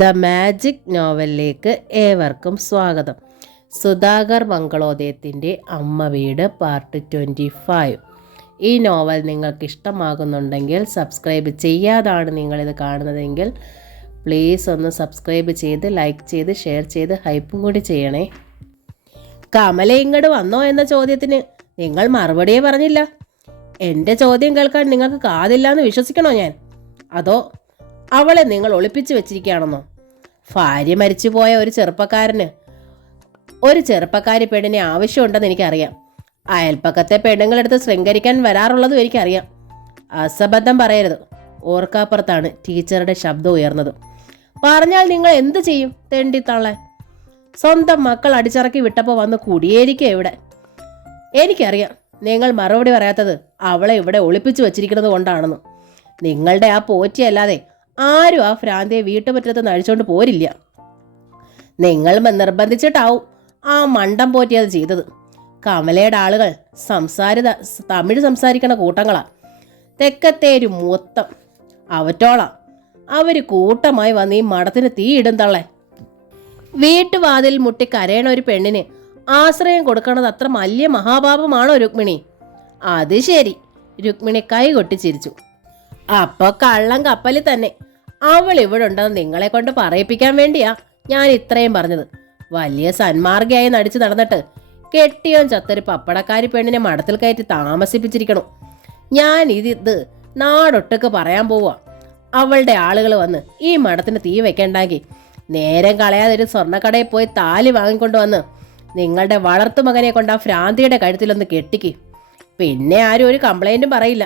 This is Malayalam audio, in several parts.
ദ മാജിക് നോവലിലേക്ക് ഏവർക്കും സ്വാഗതം. സുധാകർ മംഗളോദയത്തിൻ്റെ അമ്മ വീട് പാർട്ട് 25. ഈ നോവൽ നിങ്ങൾക്ക് ഇഷ്ടമാകുന്നുണ്ടെങ്കിൽ സബ്സ്ക്രൈബ് ചെയ്യാതാണ് നിങ്ങളിത് കാണുന്നതെങ്കിൽ പ്ലീസ് ഒന്ന് സബ്സ്ക്രൈബ് ചെയ്ത് ലൈക്ക് ചെയ്ത് ഷെയർ ചെയ്ത് ഹൈപ്പും കൂടി ചെയ്യണേ. കമല ഇങ്ങോട്ട് വന്നോ എന്ന ചോദ്യത്തിന് നിങ്ങൾ മറുപടിയേ പറഞ്ഞില്ല. എൻ്റെ ചോദ്യം കേൾക്കാൻ നിങ്ങൾക്ക് കാതില്ല എന്ന് വിശ്വസിക്കണോ ഞാൻ? അതോ അവളെ നിങ്ങൾ ഒളിപ്പിച്ചു വെച്ചിരിക്കുകയാണെന്നോ? ഭാര്യ മരിച്ചുപോയ ഒരു ചെറുപ്പക്കാരി പെണ്ണിനെ ആവശ്യമുണ്ടെന്ന് എനിക്കറിയാം. അയൽപ്പക്കത്തെ പെണ്ണുങ്ങളെടുത്ത് ശൃംഗരിക്കാൻ വരാറുള്ളതും എനിക്കറിയാം. അസബദ്ധം പറയരുത്. ഓർക്കാപ്പുറത്താണ് ടീച്ചറുടെ ശബ്ദം ഉയർന്നത്. പറഞ്ഞാൽ നിങ്ങൾ എന്ത് ചെയ്യും തെണ്ടിത്തള്ളാൻ? സ്വന്തം മക്കൾ അടിച്ചിറക്കി വിട്ടപ്പോൾ വന്ന് കുടിയേരിക്കുക ഇവിടെ. എനിക്കറിയാം നിങ്ങൾ മറുപടി പറയാത്തത് അവളെ ഇവിടെ ഒളിപ്പിച്ചു വച്ചിരിക്കുന്നത് കൊണ്ടാണെന്ന്. നിങ്ങളുടെ ആ പോറ്റിയല്ലാതെ ആരും ആ ഭ്രാന്തിയെ വീട്ടുമുറ്റത്ത് നഴിച്ചുകൊണ്ട് പോരില്ല. നിങ്ങൾ നിർബന്ധിച്ചിട്ടാവും ആ മണ്ടം പോറ്റി അത് ചെയ്തത്. കമലയുടെ ആളുകൾ തമിഴ് സംസാരിക്കണ കൂട്ടങ്ങളാ. തെക്കത്തേരു മൊത്തം അവറ്റോളാ. അവർ കൂട്ടമായി വന്ന് ഈ മഠത്തിന് തീയിടും തള്ളേ. വീട്ടുവാതിൽ മുട്ടി കരയണ ഒരു പെണ്ണിന് ആശ്രയം കൊടുക്കണത് അത്ര വലിയ മഹാപാപമാണോ രുക്മിണി? അത് ശരി. രുക്മിണി കൈ കൊട്ടി ചിരിച്ചു. അപ്പൊ കള്ളം കപ്പലിൽ തന്നെ. അവൾ ഇവിടെ ഉണ്ടെന്ന് നിങ്ങളെ കൊണ്ട് പറയിപ്പിക്കാൻ വേണ്ടിയാ ഞാൻ ഇത്രയും പറഞ്ഞത്. വലിയ സന്മാർഗയായി നടിച്ചു നടന്നിട്ട് കെട്ടിയോൻ ചത്തൊരു പപ്പടക്കാരി പെണ്ണിനെ മഠത്തിൽ കയറ്റി താമസിപ്പിച്ചിരിക്കണു. ഞാൻ ഇത് നാടൊട്ടക്ക് പറയാൻ പോവാ. അവളുടെ ആളുകൾ വന്ന് ഈ മഠത്തിന് തീ വെക്കണ്ടാക്കി നേരം കളയാതെ ഒരു സ്വർണ്ണക്കടയിൽ പോയി താലി വാങ്ങിക്കൊണ്ട് വന്ന് നിങ്ങളുടെ വളർത്തുമകനെ കൊണ്ട് ആ ഭ്രാന്തിയുടെ കഴുത്തിലൊന്ന് കെട്ടിക്ക്. പിന്നെ ആരും ഒരു കംപ്ലൈൻറ്റും പറയില്ല.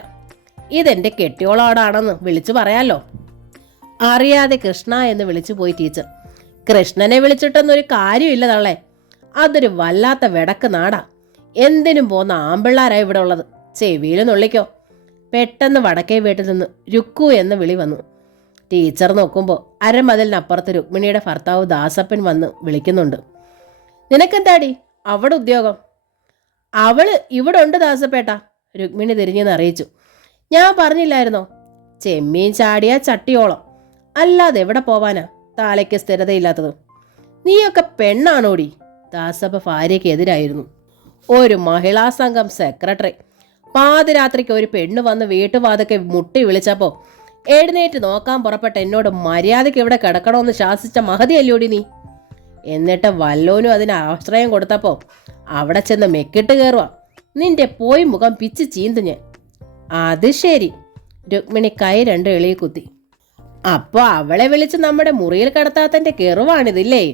ഇതെൻ്റെ കെട്ടിയോളാടാണെന്ന് വിളിച്ചു പറയാലോ. അറിയാതെ കൃഷ്ണ എന്ന് വിളിച്ചു പോയി ടീച്ചർ. കൃഷ്ണനെ വിളിച്ചിട്ടൊന്നൊരു കാര്യമില്ല തള്ളേ. അതൊരു വല്ലാത്ത വെടക്ക് നാടാ. എന്തിനും പോന്ന ആമ്പിള്ളാരായി ഇവിടെ ഉള്ളത്. ചെവിയിൽ നുള്ളിക്കോ. പെട്ടെന്ന് വടക്കേ വീട്ടിൽ നിന്ന് രുക്കു എന്ന് വിളി വന്നു. ടീച്ചർ നോക്കുമ്പോൾ അരമതിലിനപ്പുറത്ത് രുക്മിണിയുടെ ഭർത്താവ് ദാസപ്പൻ വന്ന് വിളിക്കുന്നുണ്ട്. നിനക്കെന്താടി അവിടെ ഉദ്യോഗം? അവള് ഇവിടെ ഉണ്ട് ദാസപ്പേട്ട. രുക്മിണി തിരിഞ്ഞെന്ന് അറിയിച്ചു. ഞാൻ പറഞ്ഞില്ലായിരുന്നോ? ചെമ്മീൻ ചാടിയ ചട്ടിയോളം. അല്ലാതെ എവിടെ പോവാനാ താലയ്ക്ക് സ്ഥിരതയില്ലാത്തത്? നീയൊക്കെ പെണ്ണാണോടി? ദാസപ്പ ഭാര്യയ്ക്ക് എതിരായിരുന്നു. ഒരു മഹിളാ സംഘം സെക്രട്ടറി പാതിരാത്രിക്ക് ഒരു പെണ്ണ് വന്ന് വീട്ടുവാതൊക്കെ മുട്ടി വിളിച്ചപ്പോൾ എഴുന്നേറ്റ് നോക്കാൻ പുറപ്പെട്ട എന്നോട് മര്യാദയ്ക്ക് ഇവിടെ കിടക്കണമെന്ന് ശാസിച്ച മഹതിയല്ലോടി നീ. എന്നിട്ട് വല്ലോനും അതിന് ആശ്രയം കൊടുത്തപ്പോൾ അവിടെ ചെന്ന് മെക്കിട്ട് കയറുക. നിന്റെ പോയി മുഖം പിച്ച് ചീന്തു ഞാൻ. അത് ശരി. രുക്മിണി കൈ രണ്ട് എളിയ കുത്തി. അപ്പോൾ അവളെ വിളിച്ച് നമ്മുടെ മുറിയിൽ കിടത്താത്തൻ്റെ കെറുവാണിതില്ലേ?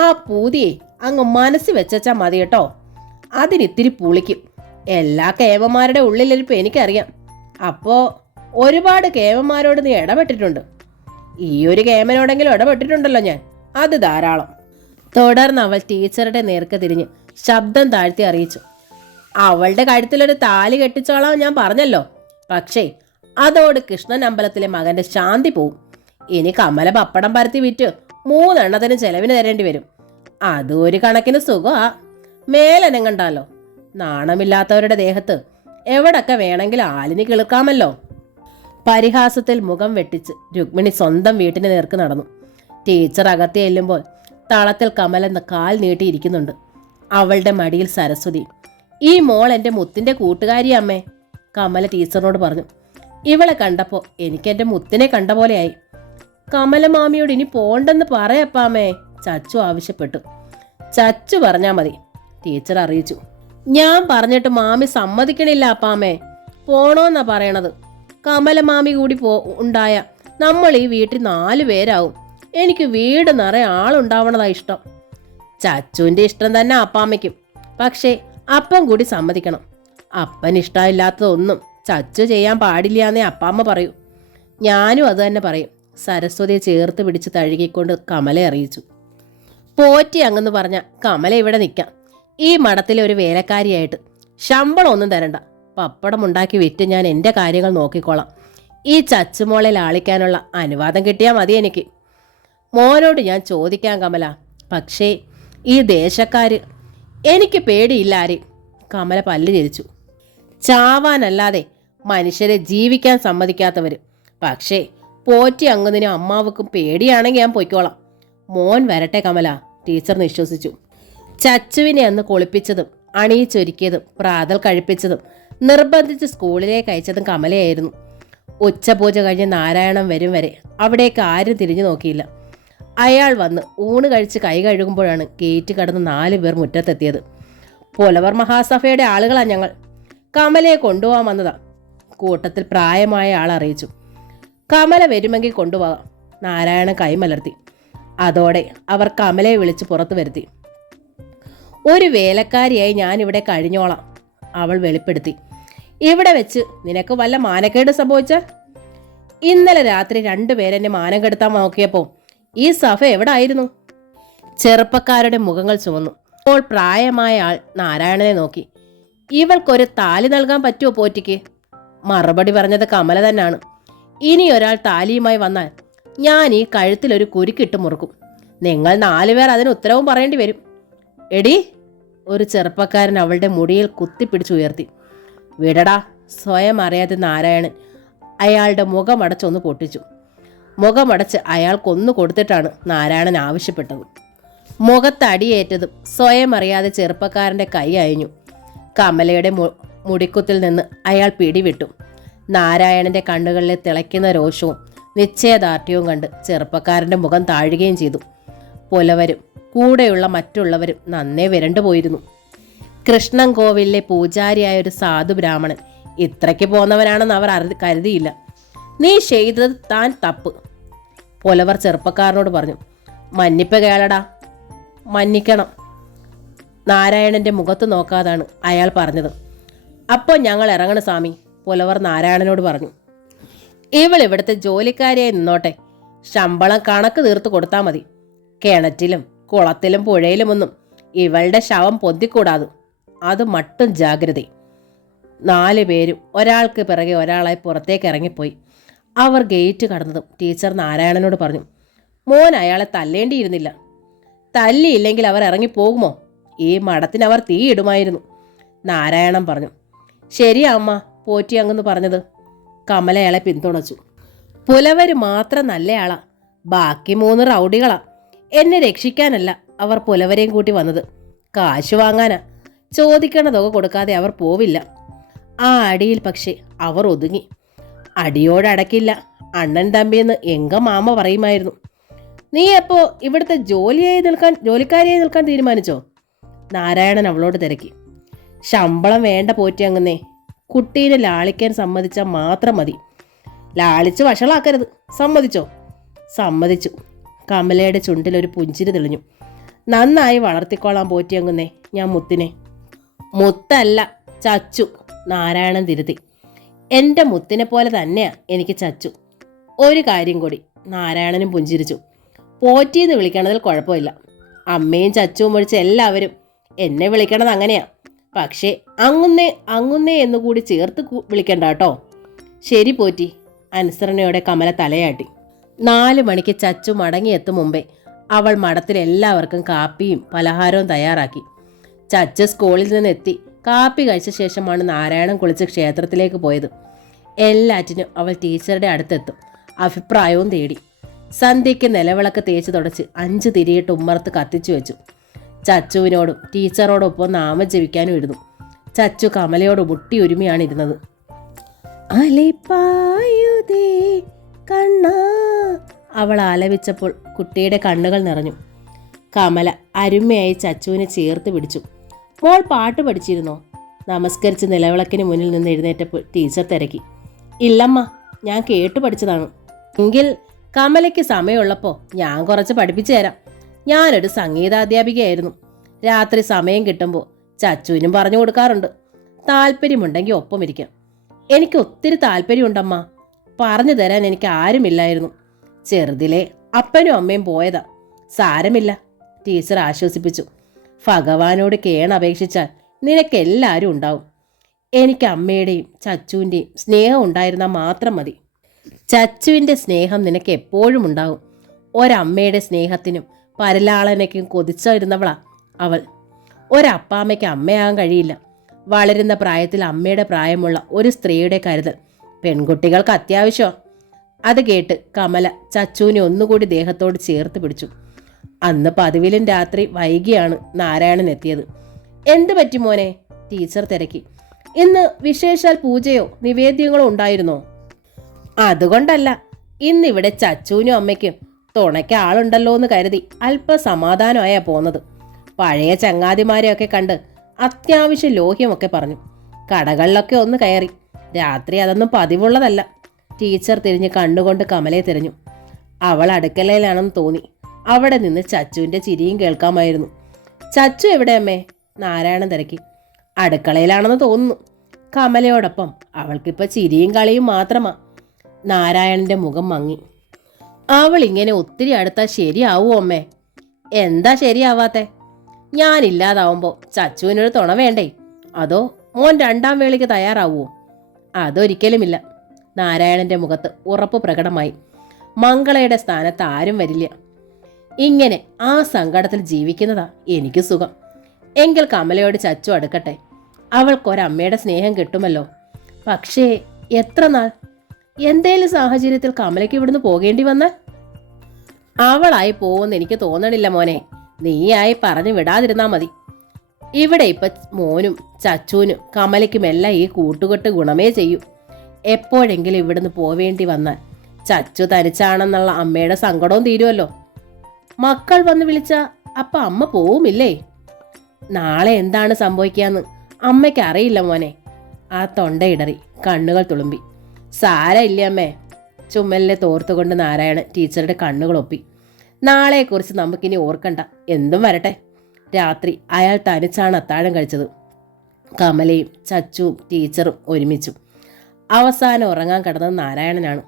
ആ പൂതിയെ അങ്ങ് മനസ്സിൽ വെച്ചാൽ മതി കേട്ടോ. അതിനിത്തിരി പുളിക്കും. എല്ലാ കേവന്മാരുടെ ഉള്ളിലിരിപ്പ് എനിക്കറിയാം. അപ്പോൾ ഒരുപാട് കേവന്മാരോട് നീ ഇടപെട്ടിട്ടുണ്ട്. ഈ ഒരു കേമനോടെങ്കിലും ഇടപെട്ടിട്ടുണ്ടല്ലോ ഞാൻ. അത് ധാരാളം. തുടർന്ന് അവൾ ടീച്ചറുടെ നേർക്ക് തിരിഞ്ഞ് ശബ്ദം താഴ്ത്തി അറിയിച്ചു. അവളുടെ കഴുത്തിലൊരു താലി കെട്ടിച്ചോളാം ഞാൻ പറഞ്ഞല്ലോ. പക്ഷേ അതോട് കൃഷ്ണൻ അമ്പലത്തിലെ മകന്റെ ശാന്തി പോവും. ഇനി കമല പപ്പടം പരത്തി വിറ്റ് 3 എണ്ണത്തിന് ചെലവിന് തരേണ്ടി വരും. അതും ഒരു കണക്കിന് സുഖമാ. മേലനം കണ്ടാലോ. നാണമില്ലാത്തവരുടെ ദേഹത്ത് എവിടൊക്കെ വേണമെങ്കിലും ആലിന് കിളുക്കാമല്ലോ. പരിഹാസത്തിൽ മുഖം വെട്ടിച്ച് രുക്മിണി സ്വന്തം വീട്ടിന് നേർക്ക് നടന്നു. ടീച്ചർ അകത്ത് ചെല്ലുമ്പോൾ തളത്തിൽ കമലെന്ന കാൽ നീട്ടിയിരിക്കുന്നുണ്ട്. അവളുടെ മടിയിൽ സരസ്വതി. ഈ മോൾ എൻ്റെ മുത്തിൻ്റെ കൂട്ടുകാരി അമ്മേ, കമല ടീച്ചറിനോട് പറഞ്ഞു. ഇവളെ കണ്ടപ്പോൾ എനിക്ക് എൻ്റെ മുത്തിനെ കണ്ട പോലെയായി. കമല മാമിയോട് ഇനി പോണ്ടെന്ന് പറയപ്പാമ്മേ, ചച്ചു ആവശ്യപ്പെട്ടു. ചച്ചു പറഞ്ഞാൽ മതി, ടീച്ചർ അറിയിച്ചു. ഞാൻ പറഞ്ഞിട്ട് മാമി സമ്മതിക്കണില്ല അപ്പാമ്മേ. പോണോന്നാ പറയണത്. കമല മാമി കൂടി ഉണ്ടായ നമ്മൾ ഈ വീട്ടിൽ 4 പേരാവും. എനിക്ക് വീട് നിറയെ ആളുണ്ടാവണതാ ഇഷ്ടം. ചച്ചുവിൻ്റെ ഇഷ്ടം തന്നെ അപ്പാമ്മയ്ക്കും. പക്ഷേ അപ്പം കൂടി സമ്മതിക്കണം. അപ്പൻ ഇഷ്ടമില്ലാത്തതൊന്നും ചച്ചു ചെയ്യാൻ പാടില്ല എന്നേ അപ്പാമ്മ പറയൂ. ഞാനും അത് തന്നെ പറയും. സരസ്വതിയെ ചേർത്ത് പിടിച്ച് തഴുകിക്കൊണ്ട് കമല അറിയിച്ചു. പോറ്റി അങ്ങെന്ന് പറഞ്ഞ കമല ഇവിടെ നിൽക്കാം. ഈ മഠത്തിലെ ഒരു വേലക്കാരിയായിട്ട്. ശമ്പളം ഒന്നും തരണ്ട. പപ്പടം ഉണ്ടാക്കി വിറ്റ് ഞാൻ എൻ്റെ കാര്യങ്ങൾ നോക്കിക്കോളാം. ഈ ചച്ചുമോളെ ലാളിക്കാനുള്ള അനുവാദം കിട്ടിയാൽ മതി എനിക്ക്. മോനോട് ഞാൻ ചോദിക്കാം കമല. പക്ഷേ ഈ ദേശക്കാര് എനിക്ക് പേടിയില്ല ആരെയും. കമല പല്ല് ചിരിച്ചു. ചാവാനല്ലാതെ മനുഷ്യരെ ജീവിക്കാൻ സമ്മതിക്കാത്തവർ. പക്ഷേ പോറ്റി അങ്ങുന്നതിനും അമ്മാവക്കും പേടിയാണെങ്കിൽ ഞാൻ പൊയ്ക്കോളാം. മോൻ വരട്ടെ കമല, ടീച്ചർ നിശ്വസിച്ചു. ചച്ചുവിനെ അന്ന് കുളിപ്പിച്ചതും അണിയിച്ചൊരുക്കിയതും പ്രാതൽ കഴിപ്പിച്ചതും നിർബന്ധിച്ച് സ്കൂളിലേക്ക് അയച്ചതും കമലയായിരുന്നു. ഉച്ചപൂജ കഴിഞ്ഞ് നാരായണൻ വരും വരെ അവിടേക്ക് ആരും തിരിഞ്ഞു നോക്കിയില്ല. അയാൾ വന്ന് ഊണ് കഴിച്ച് കൈ കഴുകുമ്പോഴാണ് ഗേറ്റ് കടന്ന് 4 പേർ മുറ്റത്തെത്തിയത്. പുലവർ മഹാസഭയുടെ ആളുകളാണ് ഞങ്ങൾ. കമലയെ കൊണ്ടുപോകാൻ വന്നതാ. കൂട്ടത്തിൽ പ്രായമായ ആൾ അറിയിച്ചു. കമല വരുമെങ്കിൽ കൊണ്ടുപോകാം. നാരായണൻ കൈമലർത്തി. അതോടെ അവർ കമലയെ വിളിച്ച് പുറത്തു വരുത്തി. ഒരു വേലക്കാരിയായി ഞാനിവിടെ കഴിഞ്ഞോളാം, അവൾ വെളിപ്പെടുത്തി. ഇവിടെ വെച്ച് നിനക്ക് വല്ല മാനക്കേട് സംഭവിച്ചാൽ? ഇന്നലെ രാത്രി 2 പേരെന്നെ മാനം കെടുത്താൻ നോക്കിയപ്പോൾ ഈ സഭ എവിടെ ആയിരുന്നു? ചെറുപ്പക്കാരുടെ മുഖങ്ങൾ ചുവന്നു. അപ്പോൾ പ്രായമായ ആൾ നാരായണനെ നോക്കി. ഇവൾക്കൊരു താലി നൽകാൻ പറ്റുമോ പോറ്റിക്ക്? മറുപടി പറഞ്ഞത് കമല തന്നെയാണ്. ഇനി ഒരാൾ താലിയുമായി വന്നാൽ ഞാൻ ഈ കഴുത്തിലൊരു കുരുക്കിട്ട് മുറുക്കും. നിങ്ങൾ 4 പേർ അതിന് ഉത്തരവും പറയേണ്ടി വരും. എടി, ഒരു ചെറുപ്പക്കാരൻ അവളുടെ മുടിയിൽ കുത്തിപ്പിടിച്ചുയർത്തി. വിടടാ, സ്വയം അറിയാതെ നാരായണൻ അയാളുടെ മുഖമടച്ചൊന്ന് പൊട്ടിച്ചു. മുഖമടച്ച് അയാൾക്കൊന്നു കൊടുത്തിട്ടാണ് നാരായണൻ ആവശ്യപ്പെട്ടത്. മുഖത്തടിയേറ്റതും സ്വയം അറിയാതെ ചെറുപ്പക്കാരൻ്റെ കൈ അയഞ്ഞു. കമലയുടെ മുടിക്കുത്തിൽ നിന്ന് അയാൾ പിടിവിട്ടു. നാരായണന്റെ കണ്ണുകളിലെ തിളയ്ക്കുന്ന രോഷവും നിശ്ചയദാർഢ്യവും കണ്ട് ചെറുപ്പക്കാരൻ്റെ മുഖം താഴുകയും ചെയ്തു. പുലവരും കൂടെയുള്ള മറ്റുള്ളവരും നന്നേ വിരണ്ടുപോയിരുന്നു. കൃഷ്ണൻ കോവിലിലെ പൂജാരിയായ ഒരു സാധു ബ്രാഹ്മണൻ ഇത്രയ്ക്ക് പോന്നവനാണെന്ന് അവർ കരുതിയില്ല. നീ ചെയ്തത് താൻ തപ്പ്, പുലവർ ചെറുപ്പക്കാരനോട് പറഞ്ഞു. മന്നിപ്പകയാളടാ, മന്നിക്കണം. നാരായണന്റെ മുഖത്ത് നോക്കാതാണ് അയാൾ പറഞ്ഞത്. അപ്പോൾ ഞങ്ങൾ ഇറങ്ങണ സ്വാമി, പുലവർ നാരായണനോട് പറഞ്ഞു. ഇവൾ ഇവിടുത്തെ ജോലിക്കാരിയായി നിന്നോട്ടെ, ശമ്പളം കണക്ക് തീർത്ത് കൊടുത്താൽ മതി. കിണറ്റിലും കുളത്തിലും പുഴയിലുമൊന്നും ഇവളുടെ ശവം പൊന്തിക്കൂടാതു. അത് മട്ടും ജാഗ്രത. 4 പേരും ഒരാൾക്ക് പിറകെ ഒരാളായി പുറത്തേക്ക് ഇറങ്ങിപ്പോയി. അവർ ഗേറ്റ് കടന്നതും ടീച്ചർ നാരായണനോട് പറഞ്ഞു. മോൻ അയാളെ തല്ലേണ്ടിയിരുന്നില്ല. തല്ലിയില്ലെങ്കിൽ അവർ ഇറങ്ങിപ്പോകുമോ? ഈ മഠത്തിന് അവർ തീയിടുമായിരുന്നു, നാരായണൻ പറഞ്ഞു. ശരിയാ അമ്മ, പോറ്റി അങ്ങെന്ന് പറഞ്ഞത്, കമല അയാളെ പിന്തുണച്ചു. പുലവർ മാത്രം നല്ലയാളാ, ബാക്കി 3 റൗഡികളാ. എന്നെ രക്ഷിക്കാനല്ല അവർ പുലവരെയും കൂട്ടി വന്നത്, കാശ് വാങ്ങാനാ. ചോദിക്കണ തുക കൊടുക്കാതെ അവർ പോവില്ല. ആ അടിയിൽ പക്ഷേ അവർ ഒതുങ്ങി. അടിയോടടക്കില്ല അണ്ണൻ തമ്പിയെന്ന് എങ്ക മാമ പറയുമായിരുന്നു. നീ എപ്പോ ഇവിടുത്തെ ജോലിക്കാരിയായി നിൽക്കാൻ തീരുമാനിച്ചോ? നാരായണൻ അവളോട് തിരക്കി. ശമ്പളം വേണ്ട പോറ്റി അങ്ങന്നേ, കുട്ടീനെ ലാളിക്കാൻ സമ്മതിച്ചാൽ മാത്രം മതി. ലാളിച്ച് വഷളാക്കരുത്, സമ്മതിച്ചോ? സമ്മതിച്ചു. കമലയുടെ ചുണ്ടിലൊരു പുഞ്ചിരി തെളിഞ്ഞു. നന്നായി വളർത്തിക്കോളാം പോറ്റി അങ്ങന്നേ ഞാൻ മുത്തിനെ. മുത്തല്ല, ചച്ചു, നാരായണൻ തിരുത്തി. എൻ്റെ മുത്തിനെ പോലെ തന്നെയാ എനിക്ക് ചച്ചു. ഒരു കാര്യം കൂടി, നാരായണനും പുഞ്ചിരിച്ചു. പോറ്റിന്ന് വിളിക്കണതിൽ കുഴപ്പമില്ല. അമ്മയും ചച്ചുവും ഒഴിച്ച് എല്ലാവരും എന്നെ വിളിക്കണത് അങ്ങനെയാ. പക്ഷേ അങ്ങുന്നേ എന്നുകൂടി ചേർത്ത് വിളിക്കണ്ട കേട്ടോ. ശരി പോറ്റി, അനുസരണയോടെ കമല തലയാട്ടി. 4 മണിക്ക് ചച്ചു മടങ്ങിയെത്തും മുമ്പേ അവൾ മഠത്തിൽ എല്ലാവർക്കും കാപ്പിയും പലഹാരവും തയ്യാറാക്കി. ചച്ചു സ്കൂളിൽ നിന്നെത്തി കാപ്പി കഴിച്ച ശേഷമാണ് നാരായണൻ കുളിച്ച് ക്ഷേത്രത്തിലേക്ക് പോയത്. എല്ലാറ്റിനും അവൾ ടീച്ചറുടെ അടുത്തെത്തും അഭിപ്രായവും തേടി. സന്ധ്യയ്ക്ക് നിലവിളക്ക് തേച്ച് തുടച്ച് 5 തിരിയിട്ട് ഉമ്മർത്ത് കത്തിച്ചു വെച്ചു. ചച്ചുവിനോടും ടീച്ചറോടൊപ്പം നാമം ജപിക്കാനും ഇരുന്നു. ചച്ചു കമലയോട് മുട്ടി ഒരുമിയാണ് ഇരുന്നത്. അലിപ്പായുതേ കണ്ണാ, അവൾ ആലപിച്ചപ്പോൾ കുട്ടിയുടെ കണ്ണുകൾ നിറഞ്ഞു. കമല അരുമയായി ചച്ചുവിനെ ചേർത്ത് പിടിച്ചു. മോൾ പാട്ട് പഠിച്ചിരുന്നോ? നമസ്കരിച്ച് നിലവിളക്കിന് മുന്നിൽ നിന്ന് എഴുന്നേറ്റപ്പോൾ ടീച്ചർ തിരക്കി. ഇല്ലമ്മ, ഞാൻ കേട്ടു പഠിച്ചതാണ്. എങ്കിൽ കമലയ്ക്ക് സമയമുള്ളപ്പോൾ ഞാൻ കുറച്ച് പഠിപ്പിച്ചു തരാം. ഞാനൊരു സംഗീതാധ്യാപികയായിരുന്നു. രാത്രി സമയം കിട്ടുമ്പോൾ ചച്ചുവിനും പറഞ്ഞു കൊടുക്കാറുണ്ട്. താല്പര്യമുണ്ടെങ്കിൽ ഒപ്പം ഇരിക്കാം. എനിക്ക് ഒത്തിരി താല്പര്യമുണ്ടമ്മ. പറഞ്ഞു തരാൻ എനിക്ക് ആരുമില്ലായിരുന്നു. ചെറുതിലെ അപ്പനും അമ്മയും പോയതാ. സാരമില്ല, ടീച്ചർ ആശ്വസിപ്പിച്ചു. ഭഗവാനോട് കേണപേക്ഷിച്ചാൽ നിനക്കെല്ലാവരും ഉണ്ടാവും. എനിക്ക് അമ്മയുടെയും ചച്ചുവിൻ്റെയും സ്നേഹം ഉണ്ടായിരുന്നാൽ മാത്രം മതി. ചച്ചുവിൻ്റെ സ്നേഹം നിനക്ക് എപ്പോഴും ഉണ്ടാവും. ഒരമ്മയുടെ സ്നേഹത്തിനും പരിലാളനയ്ക്കും കൊതിച്ചിരുന്നവളാ അവൾ. ഒരപ്പാമ്മയ്ക്ക് അമ്മയാകാൻ കഴിയില്ല. വളരുന്ന പ്രായത്തിൽ അമ്മയുടെ പ്രായമുള്ള ഒരു സ്ത്രീയുടെ കരുതൽ പെൺകുട്ടികൾക്ക് അത്യാവശ്യമാണ്. അത് കേട്ട് കമല ചച്ചുവിനെ ഒന്നുകൂടി ദേഹത്തോട് ചേർത്ത് പിടിച്ചു. അന്ന് പതിവിലും രാത്രി വൈകിയാണ് നാരായണൻ എത്തിയത്. എന്ത് പറ്റി മോനെ? ടീച്ചർ തിരക്കി. ഇന്ന് വിശേഷാൽ പൂജയോ നിവേദ്യങ്ങളോ ഉണ്ടായിരുന്നോ? അതുകൊണ്ടല്ല, ഇന്നിവിടെ ചച്ചുവിനും അമ്മയ്ക്കും തുണയ്ക്ക് ആളുണ്ടല്ലോ എന്ന് കരുതി അല്പ സമാധാനമായാ പോന്നത്. പഴയ ചങ്ങാതിമാരെയൊക്കെ കണ്ട് അത്യാവശ്യം ലോഹ്യമൊക്കെ പറഞ്ഞു. കടകളിലൊക്കെ ഒന്ന് കയറി. രാത്രി അതൊന്നും പതിവുള്ളതല്ല. ടീച്ചർ തിരിഞ്ഞ് കണ്ണുകൊണ്ട് കമലയെ തിരഞ്ഞു. അവൾ അടുക്കളയിലാണെന്ന് തോന്നി. അവിടെ നിന്ന് ചച്ചുവിൻ്റെ ചിരിയും കേൾക്കാമായിരുന്നു. ചച്ചു എവിടെ അമ്മേ? നാരായണൻ തിരക്കി. അടുക്കളയിലാണെന്ന് തോന്നുന്നു. കമലയോടൊപ്പം അവൾക്കിപ്പോൾ ചിരിയും കളിയും മാത്രമാ. നാരായണൻ്റെ മുഖം മങ്ങി. അവൾ ഇങ്ങനെ ഒത്തിരി അടുത്താൽ ശരിയാവൂ അമ്മേ? എന്താ ശരിയാവാത്തെ? ഞാനില്ലാതാവുമ്പോൾ ചച്ചുവിനൊരു തുണ വേണ്ടേ? അതോ മോൻ രണ്ടാം വേളിക്ക് തയ്യാറാവുമോ? അതൊരിക്കലുമില്ല. നാരായണൻ്റെ മുഖത്ത് ഉറപ്പ് പ്രകടമായി. മംഗളയുടെ സ്ഥാനത്ത് ആരും വരില്ല. ഇങ്ങനെ ആ സങ്കടത്തിൽ ജീവിക്കുന്നതാ എനിക്ക് സുഖം. എങ്കിൽ കമലയോട് ചച്ചു അടുക്കട്ടെ. അവൾക്കൊരമ്മയുടെ സ്നേഹം കിട്ടുമല്ലോ. പക്ഷേ എത്ര നാൾ? എന്തേലും സാഹചര്യത്തിൽ കമലയ്ക്ക് ഇവിടുന്ന് പോകേണ്ടി വന്നാൽ? അവളായി പോകുമെന്ന് എനിക്ക് തോന്നണില്ല മോനെ. നീയായി പറഞ്ഞു വിടാതിരുന്നാ മതി. ഇവിടെ ഇപ്പം മോനും ചച്ചുവിനും കമലയ്ക്കുമെല്ലാം ഈ കൂട്ടുകെട്ട് ഗുണമേ ചെയ്യൂ. എപ്പോഴെങ്കിലും ഇവിടുന്ന് പോവേണ്ടി വന്നാൽ ചച്ചു തനിച്ചാണെന്നുള്ള അമ്മയുടെ സങ്കടവും തീരുമല്ലോ. മക്കൾ വന്ന് വിളിച്ചാൽ അപ്പം അമ്മ പോവുമില്ലേ? നാളെ എന്താണ് സംഭവിക്കാന്ന് അമ്മയ്ക്ക് അറിയില്ല മോനെ. ആ തൊണ്ടയിടറി കണ്ണുകൾ തുളുമ്പി. സാരമില്ല അമ്മേ. ചുമലിനെ തോർത്തുകൊണ്ട് നാരായണൻ ടീച്ചറുടെ കണ്ണുകൾ ഒപ്പി. നാളെക്കുറിച്ച് നമുക്കിനി ഓർക്കണ്ട. എന്തും വരട്ടെ. രാത്രി അയാൾ തനിച്ചാണ് അത്താഴം കഴിച്ചത്. കമലയും ചച്ചുവും ടീച്ചറും ഒരുമിച്ചു. അവസാനം ഉറങ്ങാൻ കിടന്നത് നാരായണനാണ്.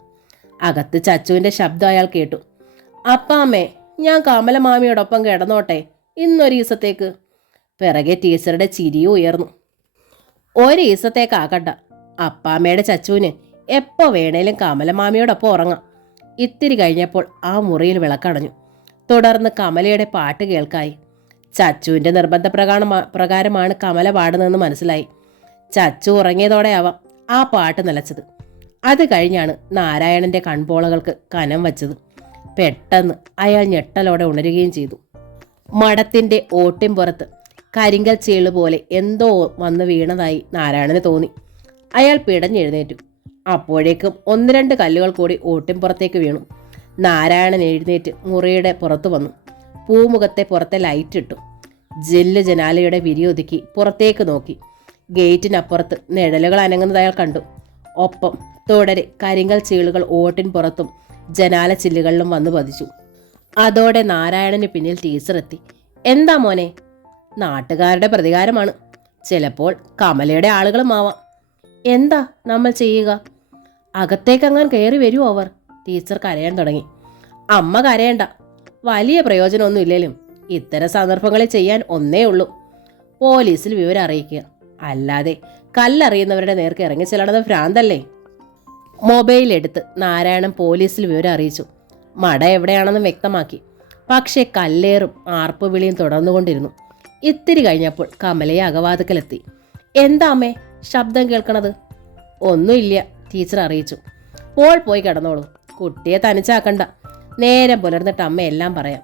അകത്ത് ചച്ചുവിൻ്റെ ശബ്ദം അയാൾ കേട്ടു. അപ്പാമ്മേ, ഞാൻ കമല മാമിയോടൊപ്പം കിടന്നോട്ടെ ഇന്നൊരു ദിവസത്തേക്ക്? പിറകെ ടീച്ചറുടെ ചിരിയും ഉയർന്നു. ഒരു ദിവസത്തേക്കാക്കണ്ട. അപ്പാമ്മയുടെ ചച്ചുവിന് എപ്പോൾ വേണേലും കമല മാമിയോടൊപ്പം ഉറങ്ങാം. ഇത്തിരി കഴിഞ്ഞപ്പോൾ ആ മുറിയിൽ വിളക്കണഞ്ഞു. തുടർന്ന് കമലയുടെ പാട്ട് കേൾക്കായി. ചച്ചുവിൻ്റെ പ്രകാരമാണ് കമല പാടുന്നതെന്ന് മനസ്സിലായി. ചച്ചു ഉറങ്ങിയതോടെയാവാം ആ പാട്ട് നിലച്ചത്. അത് കഴിഞ്ഞാണ് നാരായണൻ്റെ കൺപോളകൾക്ക് കനം വച്ചത്. പെട്ടെന്ന് അയാൾ ഞെട്ടലോടെ ഉണരുകയും ചെയ്തു. മഠത്തിൻ്റെ ഓട്ടിൻപുറത്ത് കരിങ്കൽ ചേള് പോലെ എന്തോ വന്ന് വീണതായി നാരായണന് തോന്നി. അയാൾ പിടഞ്ഞെഴുന്നേറ്റു. അപ്പോഴേക്കും ഒന്ന് രണ്ട് കല്ലുകൾ കൂടി ഓട്ടിൻപുറത്തേക്ക് വീണു. നാരായണൻ എഴുന്നേറ്റ് മുറിയുടെ പുറത്തു വന്നു. പൂമുഖത്തെ പുറത്തെ ലൈറ്റ് ഇട്ടു. ജെല്ല് ജനാലയുടെ വിരിയൊതുക്കി പുറത്തേക്ക് നോക്കി. ഗേറ്റിനപ്പുറത്ത് നിഴലുകൾ അനങ്ങുന്നത് അയാൾ കണ്ടു. ഒപ്പം തുടരെ കരിങ്കൽ ചീളുകൾ ഓട്ടിൻ പുറത്തും ജനാല ചില്ലുകളിലും വന്നു പതിച്ചു. അതോടെ നാരായണന് പിന്നിൽ ടീച്ചർ എത്തി. എന്താ മോനെ? നാട്ടുകാരുടെ പ്രതികാരമാണ്. ചിലപ്പോൾ കമലയുടെ ആളുകളും ആവാം. എന്താ നമ്മൾ ചെയ്യുക? അകത്തേക്കങ്ങാൻ കയറി വരുമോ അവർ? ടീച്ചർ കരയാൻ തുടങ്ങി. അമ്മ കരയണ്ട. വലിയ പ്രയോജനമൊന്നും ഇല്ലേലും ഇത്തരം സന്ദർഭങ്ങളിൽ ചെയ്യാൻ ഒന്നേ ഉള്ളൂ. പോലീസിൽ വിവരം അറിയിക്കുക. അല്ലാതെ കല്ലറിയുന്നവരുടെ നേർക്ക് ഇറങ്ങി ചെല്ലണത് ഭ്രാന്തല്ലേ? മൊബൈൽ എടുത്ത് നാരായണൻ പോലീസിൽ വിവരം അറിയിച്ചു. മട എവിടെയാണെന്ന് വ്യക്തമാക്കി. പക്ഷേ കല്ലേറും ആർപ്പുവിളിയും തുടർന്നുകൊണ്ടിരുന്നു. ഇത്തിരി കഴിഞ്ഞപ്പോൾ കമലയെ അകവാതുക്കലെത്തി. എന്താ അമ്മേ ശബ്ദം കേൾക്കണത്? ഒന്നുമില്ല, ടീച്ചർ അറിയിച്ചു. പോയി കിടന്നോളൂ. കുട്ടിയെ തനിച്ചാക്കണ്ട. നേരം പുലർന്നിട്ട് അമ്മ എല്ലാം പറയാം.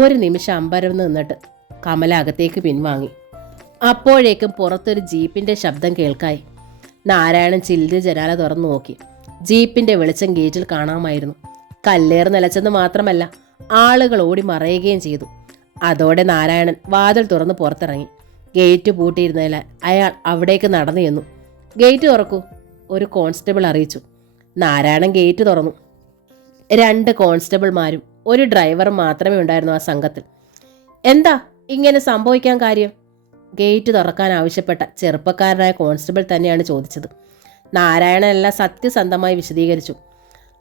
ഒരു നിമിഷം അമ്പരന്ന് നിന്നിട്ട് കമല അകത്തേക്ക് പിൻവാങ്ങി. അപ്പോഴേക്കും പുറത്തൊരു ജീപ്പിൻ്റെ ശബ്ദം കേൾക്കായി. നാരായണൻ ചില്ല് ജനാല തുറന്നു നോക്കി. ജീപ്പിൻ്റെ വെളിച്ചം ഗേറ്റിൽ കാണാമായിരുന്നു. കല്ലേറ് നിലച്ചെന്ന് മാത്രമല്ല, ആളുകൾ ഓടി മറയുകയും ചെയ്തു. അതോടെ നാരായണൻ വാതിൽ തുറന്ന് പുറത്തിറങ്ങി. ഗേറ്റ് പൂട്ടിയിരുന്നതിനാൽ അയാൾ അവിടേക്ക് നടന്നു ചെന്നു. ഗേറ്റ് തുറക്കൂ, ഒരു കോൺസ്റ്റബിൾ അറിയിച്ചു. നാരായണൻ ഗേറ്റ് തുറന്നു. 2 കോൺസ്റ്റബിൾമാരും ഒരു ഡ്രൈവറും മാത്രമേ ഉണ്ടായിരുന്നു ആ സംഘത്തിൽ. എന്താ ഇങ്ങനെ സംഭവിക്കാൻ കാര്യം? ഗേറ്റ് തുറക്കാൻ ആവശ്യപ്പെട്ട ചെറുപ്പക്കാരനായ കോൺസ്റ്റബിൾ തന്നെയാണ് ചോദിച്ചത്. നാരായണനെല്ലാം സത്യസന്ധമായി വിശദീകരിച്ചു.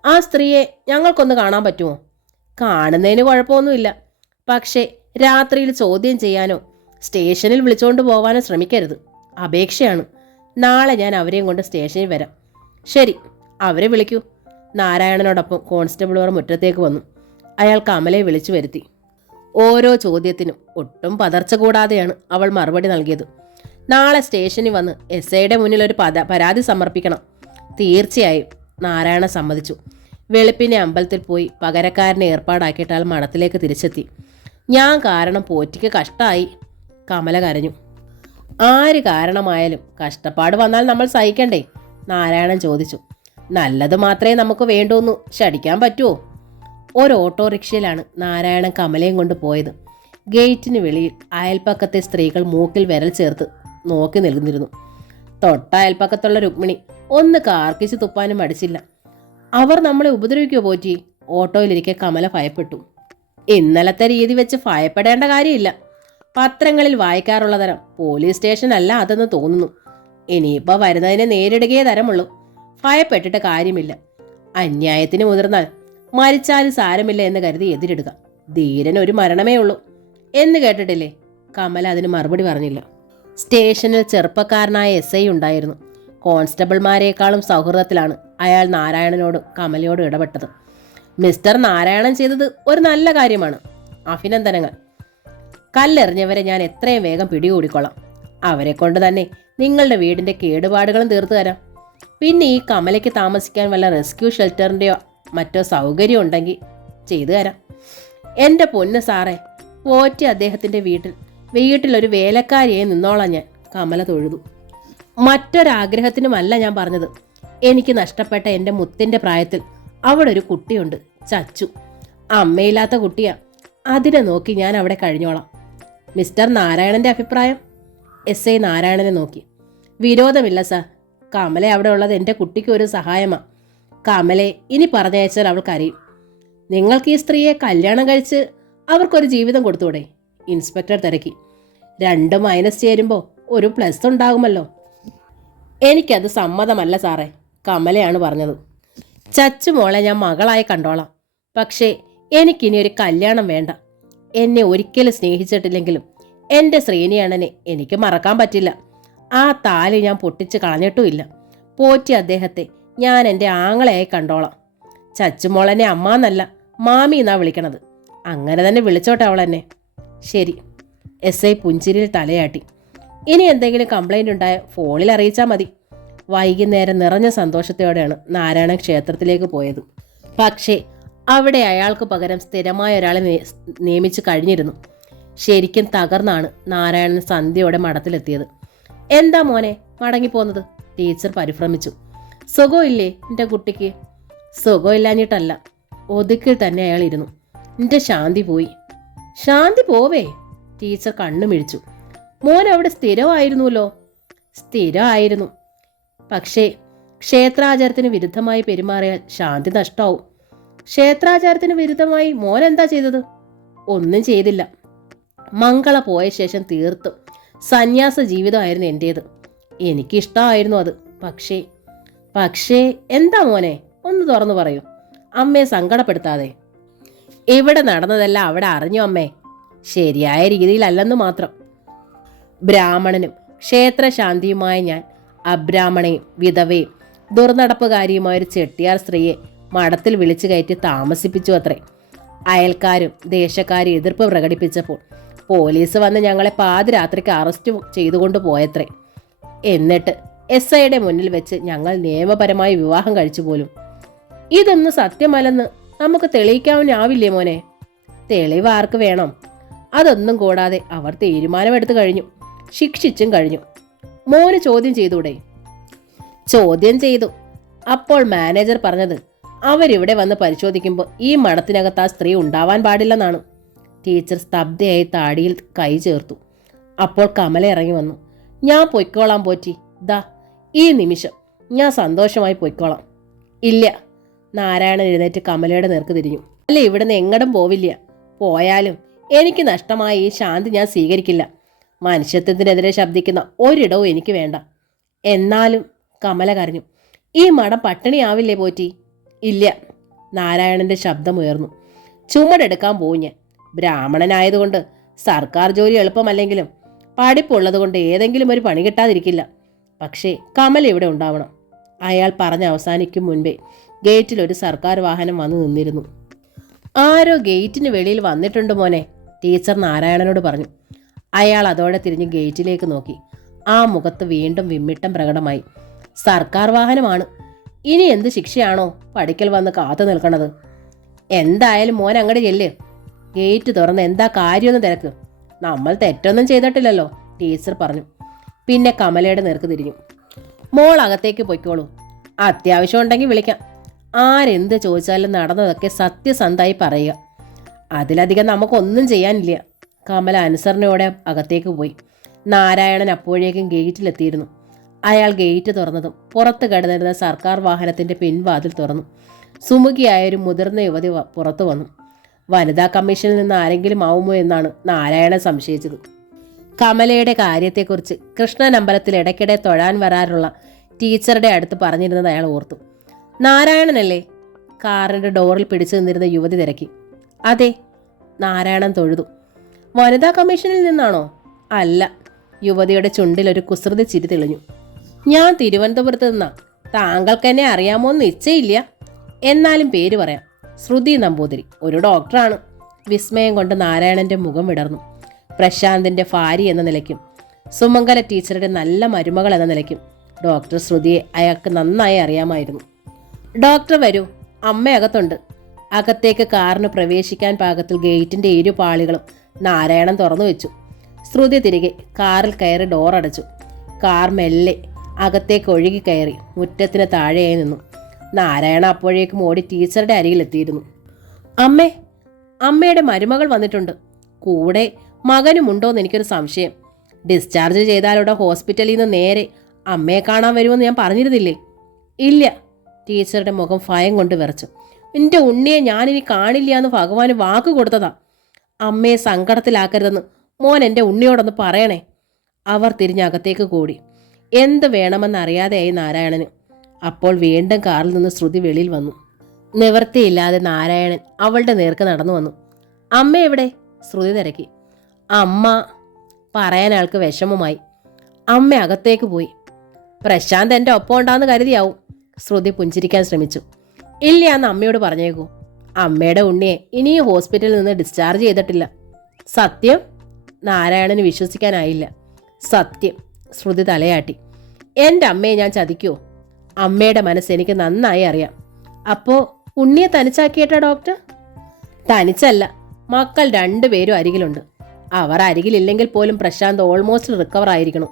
ആ സ്ത്രീയെ ഞങ്ങൾക്കൊന്ന് കാണാൻ പറ്റുമോ? കാണുന്നതിന് കുഴപ്പമൊന്നുമില്ല. പക്ഷേ രാത്രിയിൽ ചോദ്യം ചെയ്യാനോ സ്റ്റേഷനിൽ വിളിച്ചുകൊണ്ട് പോകാനോ ശ്രമിക്കരുത്. അപേക്ഷയാണ്. നാളെ ഞാൻ അവരെയും കൊണ്ട് സ്റ്റേഷനിൽ വരാം. ശരി, അവരെ വിളിക്കൂ. നാരായണനോടൊപ്പം കോൺസ്റ്റബിൾമാർ മുറ്റത്തേക്ക് വന്നു. അയാൾ കമലയെ വിളിച്ചു വരുത്തി. ഓരോ ചോദ്യത്തിനും ഒട്ടും പതർച്ച കൂടാതെയാണ് അവൾ മറുപടി നൽകിയത്. നാളെ സ്റ്റേഷനിൽ വന്ന് SIയുടെ മുന്നിൽ ഒരു പരാതി സമർപ്പിക്കണം. തീർച്ചയായും, നാരായണ സമ്മതിച്ചു. വെളുപ്പിനെ അമ്പലത്തിൽ പോയി പകരക്കാരനെ ഏർപ്പാടാക്കിയിട്ട് അയാൾ മഠത്തിലേക്ക് തിരിച്ചെത്തി. ഞാൻ കാരണം പോറ്റിക്ക് കഷ്ടമായി. കമല കരഞ്ഞു. ആര് കാരണമായാലും കഷ്ടപ്പാട് വന്നാൽ നമ്മൾ സഹിക്കണ്ടേ? നാരായണൻ ചോദിച്ചു. നല്ലത് മാത്രമേ നമുക്ക് വേണ്ടൂന്നു ശടിക്കാൻ പറ്റുമോ? ഒരു ഓട്ടോറിക്ഷയിലാണ് നാരായണൻ കമലയും കൊണ്ട് പോയത്. ഗേറ്റിന് വെളിയിൽ അയൽപ്പക്കത്തെ സ്ത്രീകൾ മൂക്കിൽ വിരൽ ചേർത്ത് നോക്കി നിൽക്കുന്നിരുന്നു. തൊട്ട അയൽപ്പക്കത്തുള്ള രുക്മിണി ഒന്ന് കാർക്കിച്ച് തുപ്പാനും മടിച്ചില്ല. അവർ നമ്മളെ ഉപദ്രവിക്കുമോ പോറ്റി? ഓട്ടോയിലിരിക്കെ കമല ഭയപ്പെട്ടു. ഇന്നലത്തെ രീതി വെച്ച് ഭയപ്പെടേണ്ട കാര്യമില്ല. പത്രങ്ങളിൽ വായിക്കാറുള്ള തരം പോലീസ് സ്റ്റേഷൻ അല്ല അതെന്ന് തോന്നുന്നു. ഇനിയിപ്പോൾ വരുന്നതിനെ നേരിടുകയേ തരമുള്ളൂ. ഭയപ്പെട്ടിട്ട് കാര്യമില്ല. അന്യായത്തിന് മുതിർന്നാൽ മരിച്ചാലും സാരമില്ല എന്ന് കരുതി എതിരിടുക. ധീരൻ ഒരു മരണമേ ഉള്ളൂ എന്ന് കേട്ടിട്ടില്ലേ? കമല അതിന് മറുപടി പറഞ്ഞില്ല. സ്റ്റേഷനിൽ ചെറുപ്പക്കാരനായ SI ഉണ്ടായിരുന്നു. കോൺസ്റ്റബിൾമാരെക്കാളും സൗഹൃദത്തിലാണ് അയാൾ നാരായണനോടും കമലയോടും ഇടപെട്ടത്. മിസ്റ്റർ നാരായണൻ ചെയ്തത് ഒരു നല്ല കാര്യമാണ്. അഭിനന്ദനങ്ങൾ. കല്ലെറിഞ്ഞവരെ ഞാൻ എത്രയും വേഗം പിടികൂടിക്കൊള്ളാം. അവരെ കൊണ്ട് തന്നെ നിങ്ങളുടെ വീടിൻ്റെ കേടുപാടുകളും തീർത്തു തരാം. പിന്നെ ഈ കമലയ്ക്ക് താമസിക്കാൻ വല്ല റെസ്ക്യൂ ഷെൽട്ടറിൻ്റെയോ മറ്റോ സൗകര്യം ഉണ്ടെങ്കിൽ ചെയ്തു തരാം. എൻ്റെ പൊന്ന് സാറേ, പോറ്റി അദ്ദേഹത്തിൻ്റെ വീട്ടിലൊരു വേലക്കാരിയായി നിന്നോളാം ഞാൻ. കമല തൊഴുതു. മറ്റൊരാഗ്രഹത്തിനുമല്ല ഞാൻ പറഞ്ഞത്. എനിക്ക് നഷ്ടപ്പെട്ട എൻ്റെ മുത്തിൻ്റെ പ്രായത്തിൽ അവിടെ ഒരു കുട്ടിയുണ്ട്, ചച്ചു. അമ്മയില്ലാത്ത കുട്ടിയാ. അതിനെ നോക്കി ഞാൻ അവിടെ കഴിഞ്ഞോളാം. മിസ്റ്റർ നാരായണൻ്റെ അഭിപ്രായം? SI നാരായണനെ നോക്കി. വിരോധമില്ല സാർ. കമല അവിടെ ഉള്ളത് എൻ്റെ കുട്ടിക്ക് ഒരു സഹായമാണ്. കമലെ ഇനി പറഞ്ഞയച്ചാൽ അവൾ കരയും. നിങ്ങൾക്ക് ഈ സ്ത്രീയെ കല്യാണം കഴിച്ച് അവർക്കൊരു ജീവിതം കൊടുത്തൂടെ? ഇൻസ്പെക്ടർ തിരക്കി. 2 മൈനസ് ചേരുമ്പോൾ ഒരു പ്ലസ് ഉണ്ടാകുമല്ലോ. എനിക്കത് സമ്മതമല്ല സാറേ, കമലയാണ് പറഞ്ഞത്. ചച്ചു മോളെ ഞാൻ മകളായി കണ്ടോളാം. പക്ഷേ എനിക്കിനി ഒരു കല്യാണം വേണ്ട. എന്നെ ഒരിക്കലും സ്നേഹിച്ചിട്ടില്ലെങ്കിലും എൻ്റെ ശ്രീനിയണ്ണനെ എനിക്ക് മറക്കാൻ പറ്റില്ല. ആ താലി ഞാൻ പൊട്ടിച്ച് കളഞ്ഞിട്ടുമില്ല. പോറ്റി അദ്ദേഹത്തെ ഞാൻ എൻ്റെ ആങ്ങളെയായി കണ്ടോളാം. ചച്ചുമോളെന്നെ അമ്മ എന്നല്ല മാമി എന്നാ വിളിക്കണത്. അങ്ങനെ തന്നെ വിളിച്ചോട്ടെ അവൾ എന്നെ. ശരി. SI പുഞ്ചിരിയിൽ തലയാട്ടി. ഇനി എന്തെങ്കിലും കംപ്ലൈൻ്റ് ഉണ്ടായ ഫോണിൽ അറിയിച്ചാൽ മതി. വൈകുന്നേരം നിറഞ്ഞ സന്തോഷത്തോടെയാണ് നാരായണൻ ക്ഷേത്രത്തിലേക്ക് പോയത്. പക്ഷേ അവിടെ അയാൾക്ക് പകരം സ്ഥിരമായ ഒരാളെ നിയമിച്ചു കഴിഞ്ഞിരുന്നു. ശരിക്കും തകർന്നാണ് നാരായണൻ സന്ധ്യയോടെ മഠത്തിലെത്തിയത്. എന്താ മോനെ മടങ്ങിപ്പോന്നത്? ടീച്ചർ പരിഭ്രമിച്ചു. സുഖമില്ലേ എൻ്റെ കുട്ടിക്ക്? സുഖമില്ലാഞ്ഞിട്ടല്ല, ഒതുക്കിൽ തന്നെ അയാൾ ഇരുന്നു. എൻ്റെ ശാന്തി പോയി. ശാന്തി പോവേ? ടീച്ചർ കണ്ണു മിഴിച്ചു. മോൻ അവിടെ സ്ഥിരമായിരുന്നുവല്ലോ. സ്ഥിരമായിരുന്നു, പക്ഷേ ക്ഷേത്രാചാരത്തിന് വിരുദ്ധമായി പെരുമാറിയാൽ ശാന്തി നഷ്ടമാവും. ക്ഷേത്രാചാരത്തിന് വിരുദ്ധമായി മോൻ എന്താ ചെയ്തത്? ഒന്നും ചെയ്തില്ല. മംഗള പോയ ശേഷം തീർത്തും സന്യാസ ജീവിതമായിരുന്നു എൻ്റേത്. എനിക്കിഷ്ടമായിരുന്നു അത്. പക്ഷേ എന്താ മോനെ? ഒന്ന് തുറന്നു പറയൂ. അമ്മയെ സങ്കടപ്പെടുത്താതെ. ഇവിടെ നടന്നതെല്ലാം അവിടെ അറിഞ്ഞു അമ്മേ. ശരിയായ രീതിയിലല്ലെന്ന് മാത്രം. ബ്രാഹ്മണനും ക്ഷേത്രശാന്തിയുമായ ഞാൻ അബ്രാഹ്മണയും വിധവയും ദുർനടപ്പുകാരിയുമായൊരു ചെട്ടിയാർ സ്ത്രീയെ മഠത്തിൽ വിളിച്ചു കയറ്റി താമസിപ്പിച്ചു അത്രേ. അയൽക്കാരും ദേശക്കാരും എതിർപ്പ് പ്രകടിപ്പിച്ചപ്പോൾ പോലീസ് വന്ന് ഞങ്ങളെ പാതിരാത്രിക്ക് അറസ്റ്റ് ചെയ്തുകൊണ്ട് പോയത്രേ. എന്നിട്ട് SIയുടെ മുന്നിൽ വെച്ച് ഞങ്ങൾ നിയമപരമായി വിവാഹം കഴിച്ചു പോലും. ഇതൊന്നും സത്യമല്ലെന്ന് നമുക്ക് തെളിയിക്കാനാവില്ലേ മോനെ? തെളിവ് ആർക്ക് വേണം? അതൊന്നും കൂടാതെ അവർ തീരുമാനമെടുത്തു കഴിഞ്ഞു, ശിക്ഷിച്ചും കഴിഞ്ഞു. മോന് ചോദ്യം ചെയ്തൂടെ? ചോദ്യം ചെയ്തു. അപ്പോൾ മാനേജർ പറഞ്ഞത് അവരിവിടെ വന്ന് പരിശോധിക്കുമ്പോൾ ഈ മഠത്തിനകത്ത് ആ സ്ത്രീ ഉണ്ടാവാൻ പാടില്ലെന്നാണ്. ടീച്ചർ സ്തബ്ധയായി താടിയിൽ കൈ ചേർത്തു. അപ്പോൾ കമല ഇറങ്ങി വന്നു. ഞാൻ പൊയ്ക്കോളാം പോറ്റി. ദാ ഈ നിമിഷം ഞാൻ സന്തോഷമായി പൊയ്ക്കോളാം. ഇല്ല. നാരായണൻ എഴുന്നേറ്റ് കമലയുടെ നേർക്ക് തിരിഞ്ഞു. അല്ല, ഇവിടുന്ന് എങ്ങടും പോവില്ല. പോയാലും എനിക്ക് നഷ്ടമായ ഈ ശാന്തി ഞാൻ സ്വീകരിക്കില്ല. മനുഷ്യത്വത്തിനെതിരെ ശബ്ദിക്കുന്ന ഒരിടവും എനിക്ക് വേണ്ട. എന്നാലും കമല കരഞ്ഞു. ഈ മഠം പട്ടിണിയാവില്ലേ പോറ്റി? ഇല്ല. നാരായണന്റെ ശബ്ദമുയർന്നു. ചുമടെടുക്കാൻ പോവും ഞാൻ. ബ്രാഹ്മണനായതുകൊണ്ട് സർക്കാർ ജോലി എളുപ്പമല്ലെങ്കിലും പഠിപ്പുള്ളതുകൊണ്ട് ഏതെങ്കിലും ഒരു പണി കിട്ടാതിരിക്കില്ല. പക്ഷേ കമൽ ഇവിടെ ഉണ്ടാവണം. അയാൾ പറഞ്ഞ് അവസാനിക്കും മുൻപേ ഗേറ്റിൽ ഒരു സർക്കാർ വാഹനം വന്നു നിന്നിരുന്നു. ആരോ ഗേറ്റിന് വെളിയിൽ വന്നിട്ടുണ്ട് മോനെ, ടീച്ചർ നാരായണനോട് പറഞ്ഞു. അയാൾ അതോടെ തിരിഞ്ഞ് ഗേറ്റിലേക്ക് നോക്കി. ആ മുഖത്ത് വീണ്ടും വിമ്മിട്ടം പ്രകടമായി. സർക്കാർ വാഹനമാണ്. ഇനി എന്ത് ശിക്ഷയാണോ പഠിക്കൽ വന്ന് കാത്തു നിൽക്കണത്? എന്തായാലും മോൻ അങ്ങോട്ട് ചെല്ല്. ഗേറ്റ് തുറന്ന് എന്താ കാര്യമൊന്നും തിരക്ക്. നമ്മൾ തെറ്റൊന്നും ചെയ്തിട്ടില്ലല്ലോ, ടീച്ചർ പറഞ്ഞു. പിന്നെ കമലയുടെ നേർക്ക് തിരിഞ്ഞു. മോൾ അകത്തേക്ക് പൊയ്ക്കോളൂ. അത്യാവശ്യം ഉണ്ടെങ്കിൽ വിളിക്കാം. ആരെന്ത് ചോദിച്ചാലും നടന്നതൊക്കെ സത്യസന്ധമായി പറയുക. അതിലധികം നമുക്കൊന്നും ചെയ്യാനില്ല. കമല അനുസരണയോടെ അകത്തേക്ക് പോയി. നാരായണൻ അപ്പോഴേക്കും ഗേറ്റിലെത്തിയിരുന്നു. അയാൾ ഗേറ്റ് തുറന്നതും പുറത്ത് കിടന്നിരുന്ന സർക്കാർ വാഹനത്തിൻ്റെ പിൻവാതിൽ തുറന്നു. സുമുഖിയായൊരു മുതിർന്ന യുവതി പുറത്തു വന്നു. വനിതാ കമ്മീഷനിൽ നിന്ന് ആരെങ്കിലും ആവുമോ എന്നാണ് നാരായണൻ സംശയിച്ചത്. കമലയുടെ കാര്യത്തെക്കുറിച്ച് കൃഷ്ണൻ അമ്പലത്തിൽ ഇടയ്ക്കിടെ തൊഴാൻ വരാറുള്ള ടീച്ചറുടെ അടുത്ത് പറഞ്ഞിരുന്നത് അയാൾ ഓർത്തു. നാരായണനല്ലേ? കാറിൻ്റെ ഡോറിൽ പിടിച്ചു നിന്നിരുന്ന യുവതി തിരക്കി. അതെ, നാരായണൻ തൊഴുതു. വനിതാ കമ്മീഷനിൽ നിന്നാണോ? അല്ല. യുവതിയുടെ ചുണ്ടിൽ ഒരു കുസൃതി ചിരി തെളിഞ്ഞു. ഞാൻ തിരുവനന്തപുരത്ത് നിന്നാ. താങ്കൾക്ക് എന്നെ അറിയാമോന്ന് നിശ്ചയില്ല. എന്നാലും പേര് പറയാം. ശ്രുതി നമ്പൂതിരി, ഒരു ഡോക്ടറാണ്. വിസ്മയം കൊണ്ട് നാരായണന്റെ മുഖം വിടർന്നു. പ്രശാന്തിന്റെ ഭാര്യ എന്ന നിലയ്ക്കും സുമംഗല ടീച്ചറുടെ നല്ല മരുമകൾ എന്ന നിലയ്ക്കും ഡോക്ടർ ശ്രുതിയെ അയാൾക്ക് നന്നായി അറിയാമായിരുന്നു. ഡോക്ടർ വരൂ, അമ്മ അകത്തുണ്ട്. അകത്തേക്ക് കാറിന് പ്രവേശിക്കാൻ പാകത്തിൽ ഗേറ്റിന്റെ ഇരുപാളികളും നാരായണൻ തുറന്നു വെച്ചു. ശ്രുതി തിരികെ കാറിൽ കയറി ഡോറടച്ചു. കാർ മെല്ലെ അകത്തേക്ക് ഒഴുകി കയറി മുറ്റത്തിന് താഴെയായി നിന്നു. നാരായണ അപ്പോഴേക്കും ഓടി ടീച്ചറുടെ അരികിലെത്തിയിരുന്നു. അമ്മേ, അമ്മയുടെ മരുമകൾ വന്നിട്ടുണ്ട്. കൂടെ മകനുമുണ്ടോയെന്ന് എനിക്കൊരു സംശയം. ഡിസ്ചാർജ് ചെയ്താലുടൻ ഹോസ്പിറ്റലിൽ നിന്ന് നേരെ അമ്മയെ കാണാൻ വരുമെന്ന് ഞാൻ പറഞ്ഞിരുന്നില്ലേ? ഇല്ല. ടീച്ചറുടെ മുഖം ഭയം കൊണ്ട് വിറച്ചു. എൻ്റെ ഉണ്ണിയെ ഞാനിനി കാണില്ല എന്ന് ഭഗവാന് വാക്ക് കൊടുത്തതാ. അമ്മയെ സങ്കടത്തിലാക്കരുതെന്ന് മോൻ എൻ്റെ ഉണ്ണിയോടൊന്ന് പറയണേ. അവർ തിരിഞ്ഞകത്തേക്ക് കൂടി. എന്ത് വേണമെന്നറിയാതെയായി നാരായണന്. അപ്പോൾ വീണ്ടും കാറിൽ നിന്ന് ശ്രുതി വെളിയിൽ വന്നു. നിവൃത്തിയില്ലാതെ നാരായണൻ അവളുടെ നേർക്ക് നടന്നു വന്നു. അമ്മ എവിടെ? ശ്രുതി തിരക്കി. അമ്മ പറയാൻ ആൾക്ക് വിഷമമായി. അമ്മ അകത്തേക്ക് പോയി. പ്രശാന്ത് എൻ്റെ ഒപ്പം ഉണ്ടാന്ന് കരുതിയാവും. ശ്രുതി പുഞ്ചിരിക്കാൻ ശ്രമിച്ചു. ഇല്ല എന്ന് അമ്മയോട് പറഞ്ഞേക്കൂ. അമ്മയുടെ ഉണ്ണിയെ ഇനിയും ഹോസ്പിറ്റലിൽ നിന്ന് ഡിസ്ചാർജ് ചെയ്തിട്ടില്ല. സത്യം? നാരായണന് വിശ്വസിക്കാനായില്ല. സത്യം. ശ്രുതി തലയാട്ടി. എൻ്റെ അമ്മയെ ഞാൻ ചതിക്കുമോ? അമ്മയുടെ മനസ്സ് എനിക്ക് നന്നായി അറിയാം. അപ്പോൾ ഉണ്ണിയെ തനിച്ചാക്കിയിട്ടാ ഡോക്ടർ? തനിച്ചല്ല, മക്കൾ രണ്ടുപേരും അരികിലുണ്ട്. അവർ അരികിലില്ലെങ്കിൽ പോലും പ്രശാന്ത് ഓൾമോസ്റ്റ് റിക്കവർ ആയിരിക്കണം.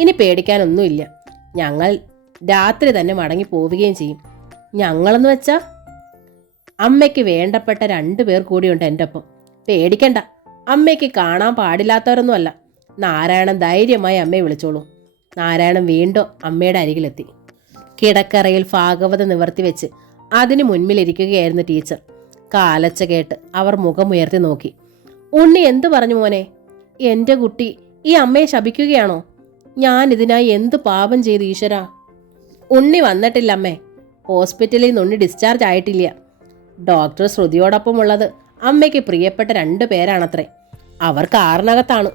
ഇനി പേടിക്കാനൊന്നുമില്ല. ഞങ്ങൾ രാത്രി തന്നെ മടങ്ങി പോവുകയും ചെയ്യും. ഞങ്ങളെന്ന് വെച്ചാ അമ്മയ്ക്ക് വേണ്ടപ്പെട്ട 2 പേർ കൂടിയുണ്ട് എൻ്റെ ഒപ്പം. പേടിക്കണ്ട, അമ്മയ്ക്ക് കാണാൻ പാടില്ലാത്തവരൊന്നുമല്ല. നാരായണൻ ധൈര്യമായി അമ്മയെ വിളിച്ചോളൂ. നാരായണൻ വീണ്ടും അമ്മയുടെ അരികിലെത്തി. കിടക്കറയിൽ ഭാഗവത നിവർത്തി വെച്ച് അതിന് മുൻപിലിരിക്കുകയായിരുന്നു ടീച്ചർ. കാലച്ച കേട്ട് അവർ മുഖമുയർത്തി നോക്കി. ഉണ്ണി എന്തു പറഞ്ഞു മോനെ? എൻ്റെ കുട്ടി ഈ അമ്മയെ ശപിക്കുകയാണോ? ഞാൻ ഇതിനായി എന്ത് പാപം ചെയ്തു ഈശ്വരാ? ഉണ്ണി വന്നിട്ടില്ല അമ്മേ. ഹോസ്പിറ്റലിൽ നിന്ന് ഉണ്ണി ഡിസ്ചാർജ് ആയിട്ടില്ല. ഡോക്ടർ ശ്രുതിയോടൊപ്പമുള്ളത് അമ്മയ്ക്ക് പ്രിയപ്പെട്ട 2 പേരാണത്രേ. അവർ കാറിനകത്താണ്.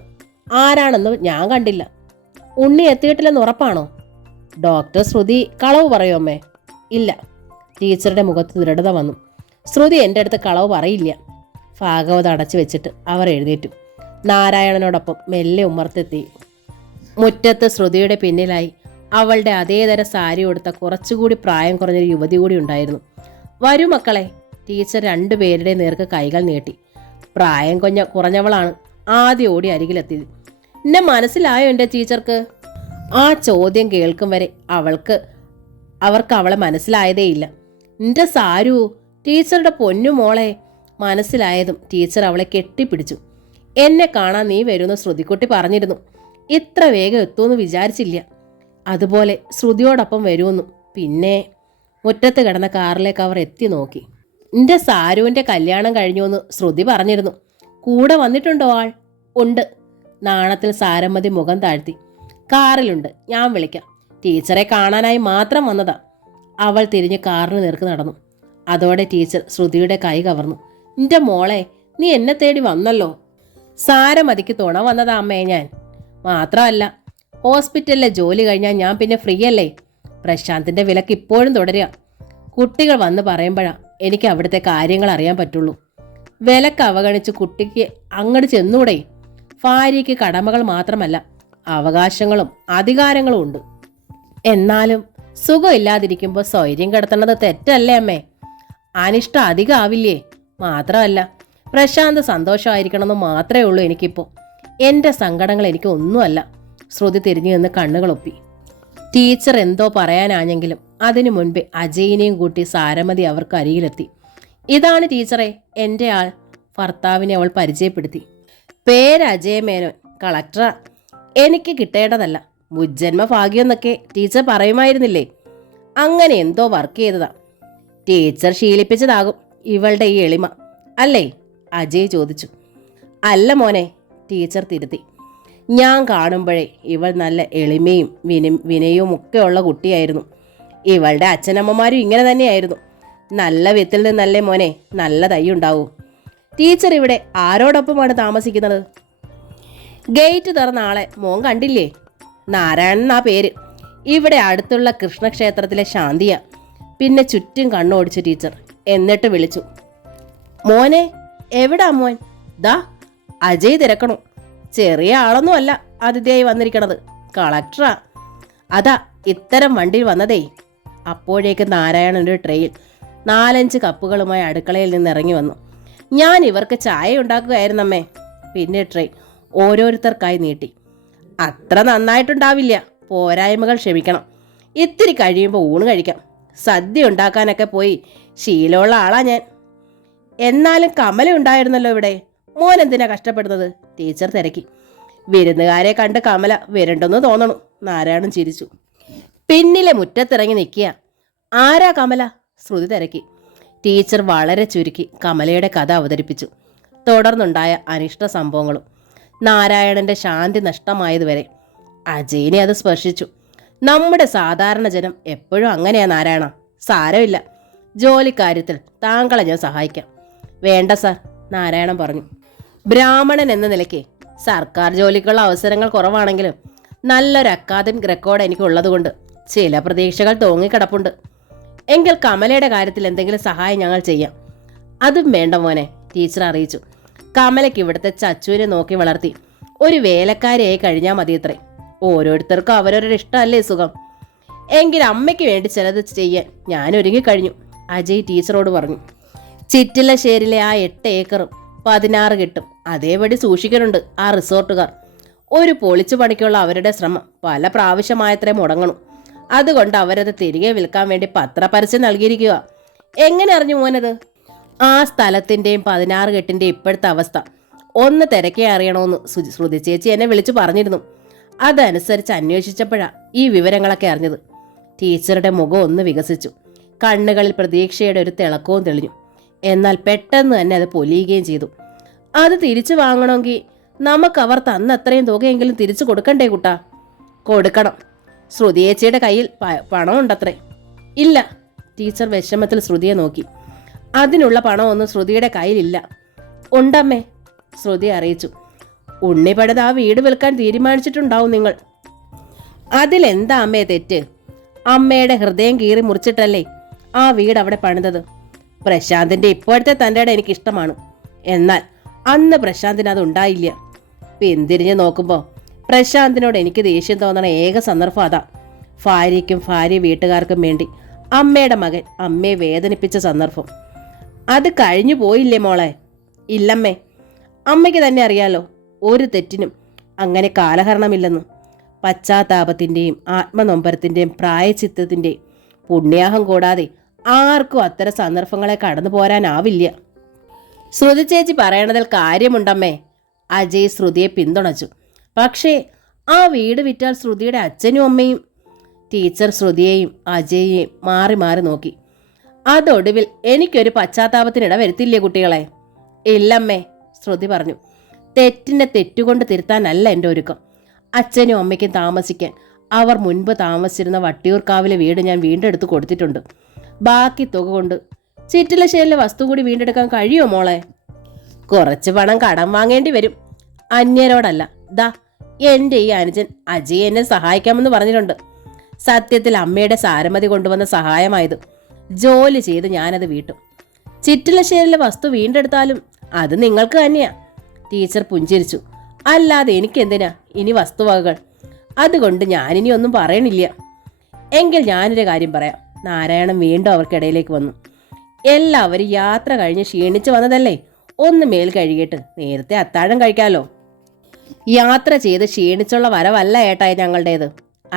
ആരാണെന്ന് ഞാൻ കണ്ടില്ല. ഉണ്ണി എത്തിയിട്ടില്ലെന്ന് ഉറപ്പാണോ? ഡോക്ടർ ശ്രുതി കളവ് പറയോ അമ്മേ? ഇല്ല. ടീച്ചറുടെ മുഖത്ത് ദൃഢത വന്നു. ശ്രുതി എൻ്റെ അടുത്ത് കളവ് പറയില്ല. ഭാഗവത അടച്ചു വെച്ചിട്ട് അവർ എഴുന്നേറ്റു. നാരായണനോടൊപ്പം മെല്ലെ ഉമ്മർത്തെത്തി. മുറ്റത്ത് ശ്രുതിയുടെ പിന്നിലായി അവളുടെ അതേതര സാരി കൊടുത്ത കുറച്ചുകൂടി പ്രായം കുറഞ്ഞൊരു യുവതി കൂടി ഉണ്ടായിരുന്നു. വരൂ മക്കളെ. ടീച്ചർ 2 പേരുടെ നേർക്ക് കൈകൾ നീട്ടി. പ്രായം കുറഞ്ഞവളാണ് ആദ്യം ഓടി അരികിലെത്തിയത്. എന്നെ മനസ്സിലായോ എൻ്റെ ടീച്ചർക്ക്? ആ ചോദ്യം കേൾക്കും വരെ അവർക്ക് അവളെ മനസ്സിലായതേയില്ല. എൻ്റെ സാരു, ടീച്ചറുടെ പൊന്നു മോളെ. മനസ്സിലായതും ടീച്ചർ അവളെ കെട്ടിപ്പിടിച്ചു. എന്നെ കാണാൻ നീ വരുമെന്ന് ശ്രുതിക്കുട്ടി പറഞ്ഞിരുന്നു. ഇത്ര വേഗം എത്തുമെന്ന് വിചാരിച്ചില്ല. അതുപോലെ ശ്രുതിയോടൊപ്പം വരുമെന്നും. പിന്നെ മുറ്റത്ത് കിടന്ന കാറിലേക്ക് അവർ എത്തി നോക്കി. എൻ്റെ സാരുവിൻ്റെ കല്യാണം കഴിഞ്ഞുവെന്ന് ശ്രുതി പറഞ്ഞിരുന്നു. കൂടെ വന്നിട്ടുണ്ടോ ആൾ? ഉണ്ട്. നാണത്തിൽ സാരമതി മുഖം താഴ്ത്തി. കാറിലുണ്ട്, ഞാൻ വിളിക്കാം. ടീച്ചറെ കാണാനായി മാത്രം വന്നതാ. അവൾ തിരിഞ്ഞ് കാറിന് നേർക്ക് നടന്നു. അതോടെ ടീച്ചർ ശ്രുതിയുടെ കൈ കവർന്നു. എൻ്റെ മോളെ, നീ എന്നെ തേടി വന്നല്ലോ. സാരമതിക്ക് തുണ വന്നതാ അമ്മയെ ഞാൻ. മാത്രമല്ല, ഹോസ്പിറ്റലിലെ ജോലി കഴിഞ്ഞാൽ ഞാൻ പിന്നെ ഫ്രീ അല്ലേ. പ്രശാന്തിൻ്റെ വിലക്ക് ഇപ്പോഴും തുടരുക. കുട്ടികൾ വന്ന് പറയുമ്പോഴാണ് എനിക്ക് അവിടുത്തെ കാര്യങ്ങൾ അറിയാൻ പറ്റുള്ളൂ. വിലക്ക് അവഗണിച്ച് കുട്ടിക്ക് അങ്ങോട്ട് ചെന്നൂടെ? ഭാര്യയ്ക്ക് കടമകൾ മാത്രമല്ല, അവകാശങ്ങളും അധികാരങ്ങളും ഉണ്ട്. എന്നാലും സുഖമില്ലാതിരിക്കുമ്പോൾ സ്വൈര്യം കിടത്തുന്നത് തെറ്റല്ലേ അമ്മേ? അനിഷ്ടം അധികം ആവില്ലേ? മാത്രമല്ല പ്രശാന്ത് സന്തോഷമായിരിക്കണമെന്ന് മാത്രമേ ഉള്ളൂ എനിക്കിപ്പോൾ. എൻ്റെ സങ്കടങ്ങൾ എനിക്ക് ഒന്നുമല്ല. ശ്രുതി തിരിഞ്ഞു നിന്ന് കണ്ണുകളൊപ്പി. ടീച്ചർ എന്തോ പറയാനാഞ്ഞെങ്കിലും അതിനു മുൻപേ അജയിനെയും കൂട്ടി സാരമതി അവർക്ക് അരികിലെത്തി. ഇതാണ് ടീച്ചറെ എൻ്റെ ആൾ. ഭർത്താവിനെ അവൾ പരിചയപ്പെടുത്തി. പേര് അജയമേനോൻ, കളക്ടറാ. എനിക്ക് കിട്ടേണ്ടതല്ല, മുജ്ജന്മ ഭാഗ്യമെന്നൊക്കെ ടീച്ചർ പറയുമായിരുന്നില്ലേ? അങ്ങനെ എന്തോ വർക്ക് ചെയ്തതാ. ടീച്ചർ ശീലിപ്പിച്ചതാകും ഇവളുടെ ഈ എളിമ അല്ലേ? അജയ് ചോദിച്ചു. അല്ല മോനെ, ടീച്ചർ തിരുത്തി. ഞാൻ കാണുമ്പോഴേ ഇവൾ നല്ല എളിമയും വിനയവും ഒക്കെ ഉള്ള കുട്ടിയായിരുന്നു. ഇവളുടെ അച്ഛനമ്മമാരും ഇങ്ങനെ തന്നെയായിരുന്നു. നല്ല വിത്തിൽ നിന്നല്ലേ മോനെ നല്ല തൈ ഉണ്ടാവൂ. ടീച്ചർ ഇവിടെ ആരോടൊപ്പമാണ് താമസിക്കുന്നത്? ഗേറ്റ് തുറന്ന ആളെ മോൻ കണ്ടില്ലേ? നാരായണൻ ആ പേര്. ഇവിടെ അടുത്തുള്ള കൃഷ്ണക്ഷേത്രത്തിലെ ശാന്തിയ. പിന്നെ ചുറ്റും കണ്ണോടിച്ചു ടീച്ചർ. എന്നിട്ട് വിളിച്ചു, മോനെ എവിടാ മോൻ? ദാ അജയ് തിരക്കണു. ചെറിയ ആളൊന്നുമല്ല അതിഥിയായി വന്നിരിക്കണത്, കളക്ടറാ. അതാ ഇത്തരം വണ്ടിയിൽ വന്നതേ. അപ്പോഴേക്ക് നാരായണൻ ഒരു ട്രെയിൽ 4-5 കപ്പുകളുമായി അടുക്കളയിൽ നിന്ന് ഇറങ്ങി വന്നു. ഞാൻ ഇവർക്ക് ചായ ഉണ്ടാക്കുകയായിരുന്നമ്മേ. പിന്നെ ട്രേ ഓരോരുത്തർക്കായി നീട്ടി. അത്ര നന്നായിട്ടുണ്ടാവില്ല, പോരായ്മകൾ ക്ഷമിക്കണം. ഇത്തിരി കഴിയുമ്പോൾ ഊണ് കഴിക്കാം. സദ്യ ഉണ്ടാക്കാനൊക്കെ പോയി ശീലമുള്ള ആളാ ഞാൻ. എന്നാലും കമല ഉണ്ടായിരുന്നല്ലോ ഇവിടെ. മോൻ എന്തിനാ കഷ്ടപ്പെടുന്നത്? ടീച്ചർ തിരക്കി. വിരുന്നുകാരെ കണ്ട് കമല വരണ്ടെന്ന് തോന്നണു. നാരായണൻ ചിരിച്ചു. പിന്നിലെ മുറ്റത്തിറങ്ങി നിൽക്കുക. ആരാ കമല? ശ്രുതി തിരക്കി. ടീച്ചർ വളരെ ചുരുക്കി കമലയുടെ കഥ അവതരിപ്പിച്ചു. തുടർന്നുണ്ടായ അനിഷ്ട സംഭവങ്ങളും നാരായണന്റെ ശാന്തി നഷ്ടമായതുവരെ. അജയിനെ അത് സ്പർശിച്ചു. നമ്മുടെ സാധാരണ ജനം എപ്പോഴും അങ്ങനെയാ നാരായണ. സാരമില്ല, ജോലിക്കാര്യത്തിൽ താങ്കളെ ഞാൻ സഹായിക്കാം. വേണ്ട സാർ, നാരായണൻ പറഞ്ഞു. ബ്രാഹ്മണൻ എന്ന നിലയ്ക്ക് സർക്കാർ ജോലിക്കുള്ള അവസരങ്ങൾ കുറവാണെങ്കിലും നല്ലൊരു അക്കാദമിക് റെക്കോർഡ് എനിക്കുള്ളതുകൊണ്ട് ചില പ്രതീക്ഷകൾ തൂങ്ങിക്കിടപ്പുണ്ട്. എങ്കിൽ കമലയുടെ കാര്യത്തിൽ എന്തെങ്കിലും സഹായം ഞങ്ങൾ ചെയ്യാം. അതും വേണ്ട മോനെ, ടീച്ചർ അറിയിച്ചു. കമലയ്ക്ക് ഇവിടുത്തെ ചച്ചുവിനെ നോക്കി വളർത്തി ഒരു വേലക്കാരിയായി കഴിഞ്ഞാൽ മതിയത്രേ. ഓരോരുത്തർക്കും അവരവരുടെ ഇഷ്ടമല്ലേ സുഖം. എങ്കിൽ അമ്മയ്ക്ക് വേണ്ടി ചിലത് ചെയ്യാൻ ഞാൻ ഒരുങ്ങിക്കഴിഞ്ഞു, അജയ് ടീച്ചറോട് പറഞ്ഞു. ചിറ്റിലശ്ശേരിയിലെ ആ 8 ഏക്കറും 16 കെട്ടും അതേപടി സൂക്ഷിക്കുന്നുണ്ട് ആ റിസോർട്ടുകാർ. ഒരു പൊളിച്ചു പണിക്കുള്ള അവരുടെ ശ്രമം പല പ്രാവശ്യമായത്രേ മുടങ്ങണം. അതുകൊണ്ട് അവരത് തിരികെ വിൽക്കാൻ വേണ്ടി പത്രപരസ്യം നൽകിയിരിക്കുക. എങ്ങനെ അറിഞ്ഞു മോനത്? ആ സ്ഥലത്തിൻ്റെയും 16 കെട്ടിൻ്റെയും ഇപ്പോഴത്തെ അവസ്ഥ ഒന്ന് തിരക്കി അറിയണമെന്ന് ശ്രുതി ചേച്ചി എന്നെ വിളിച്ചു പറഞ്ഞിരുന്നു. അതനുസരിച്ച് അന്വേഷിച്ചപ്പോഴാണ് ഈ വിവരങ്ങളൊക്കെ അറിഞ്ഞത്. ടീച്ചറുടെ മുഖം ഒന്ന് വികസിച്ചു. കണ്ണുകളിൽ പ്രതീക്ഷയുടെ ഒരു തിളക്കവും തെളിഞ്ഞു. എന്നാൽ പെട്ടെന്ന് തന്നെ അത് പൊലിയുകയും ചെയ്തു. അത് തിരിച്ചു വാങ്ങണമെങ്കിൽ നമുക്ക് അവർ തന്ന അത്രയും തുകയെങ്കിലും തിരിച്ചു കൊടുക്കണ്ടേ കുട്ടാ? കൊടുക്കണം. ശ്രുതിയേച്ചിയുടെ കയ്യിൽ പണമുണ്ടത്രേ. ഇല്ല, ടീച്ചർ വിഷമത്തിൽ ശ്രുതിയെ നോക്കി. അതിനുള്ള പണമൊന്നും ശ്രുതിയുടെ കയ്യിലില്ല. ഉണ്ടമ്മേ, ശ്രുതി അറിയിച്ചു. ഉണ്ണി പണിത് ആ വീട് വിൽക്കാൻ തീരുമാനിച്ചിട്ടുണ്ടാവും നിങ്ങൾ. അതിലെന്താ അമ്മേ തെറ്റ്? അമ്മയുടെ ഹൃദയം കീറി മുറിച്ചിട്ടല്ലേ ആ വീട് അവിടെ പണിതത്. പ്രശാന്തിന്റെ ഇപ്പോഴത്തെ തൻ്റെ എനിക്കിഷ്ടമാണ്. എന്നാൽ അന്ന് പ്രശാന്തിന് അതുണ്ടായില്ല. പിന്തിരിഞ്ഞ് നോക്കുമ്പോൾ പ്രശാന്തിനോട് എനിക്ക് ദേഷ്യം തോന്നണ ഏക സന്ദർഭം അതാ. ഭാര്യയ്ക്കും ഭാര്യ വീട്ടുകാർക്കും വേണ്ടി അമ്മയുടെ മകൻ അമ്മയെ വേദനിപ്പിച്ച സന്ദർഭം. അത് കഴിഞ്ഞു പോയില്ലേ മോളെ? ഇല്ലമ്മേ, അമ്മയ്ക്ക് തന്നെ അറിയാലോ ഒരു തെറ്റിനും അങ്ങനെ കാലഹരണമില്ലെന്നും. പശ്ചാത്താപത്തിൻ്റെയും ആത്മനൊമ്പരത്തിൻ്റെയും പ്രായച്ചിത്തത്തിൻ്റെയും പുണ്യാഹം കൂടാതെ ആർക്കും അത്തരം സന്ദർഭങ്ങളെ കടന്നു പോരാനാവില്ല. ശ്രുതി ചേച്ചി പറയണതിൽ കാര്യമുണ്ടമ്മേ, അജയ് ശ്രുതിയെ പിന്തുണച്ചു. പക്ഷേ ആ വീട് വിറ്റാൽ ശ്രുതിയുടെ അച്ഛനും അമ്മയും. ടീച്ചർ ശ്രുതിയെയും അജയെയും മാറി മാറി നോക്കി. അതൊടുവിൽ എനിക്കൊരു പശ്ചാത്താപത്തിനിട വരുത്തില്ലേ കുട്ടികളെ? ഇല്ലമ്മേ, ശ്രുതി പറഞ്ഞു. തെറ്റിനെ തെറ്റുകൊണ്ട് തിരുത്താനല്ല എൻ്റെ ഒരുക്കം. അച്ഛനും അമ്മയ്ക്കും താമസിക്കാൻ അവർ മുൻപ് താമസിച്ചിരുന്ന വട്ടിയൂർക്കാവിലെ വീട് ഞാൻ വീണ്ടെടുത്ത് കൊടുത്തിട്ടുണ്ട്. ബാക്കി തുക കൊണ്ട് ചിറ്റിലശ്ശേരിയിലെ വസ്തു കൂടി വീണ്ടെടുക്കാൻ കഴിയുമോ മോളെ? കുറച്ച് പണം കടം വാങ്ങേണ്ടി വരും. അന്യരോടല്ല, ദാ എൻ്റെ ഈ അനുജൻ അജയ് എന്നെ സഹായിക്കാമെന്ന് പറഞ്ഞിട്ടുണ്ട്. സത്യത്തിൽ അമ്മയുടെ സാരമതി കൊണ്ടുവന്ന സഹായമായത്. ജോലി ചെയ്ത് ഞാനത് വീട്ടും. ചിറ്റിലശ്ശേരിയിലെ വസ്തു വീണ്ടെടുത്താലും അത് നിങ്ങൾക്ക് തന്നെയാ. ടീച്ചർ പുഞ്ചിരിച്ചു. അല്ലാതെ എനിക്കെന്തിനാ ഇനി വസ്തുവകകൾ? അതുകൊണ്ട് ഞാനിനി ഒന്നും പറയണില്ല. എങ്കിൽ ഞാനൊരു കാര്യം പറയാം. നാരായണൻ വീണ്ടും അവർക്കിടയിലേക്ക് വന്നു. എല്ലാവരും യാത്ര കഴിഞ്ഞ് ക്ഷീണിച്ച് വന്നതല്ലേ, ഒന്ന് മേൽ കഴുകിയിട്ട് നേരത്തെ അത്താഴം കഴിക്കാമല്ലോ. യാത്ര ചെയ്ത് ക്ഷീണിച്ചുള്ള വരവല്ല ഏട്ടായി ഞങ്ങളുടേത്,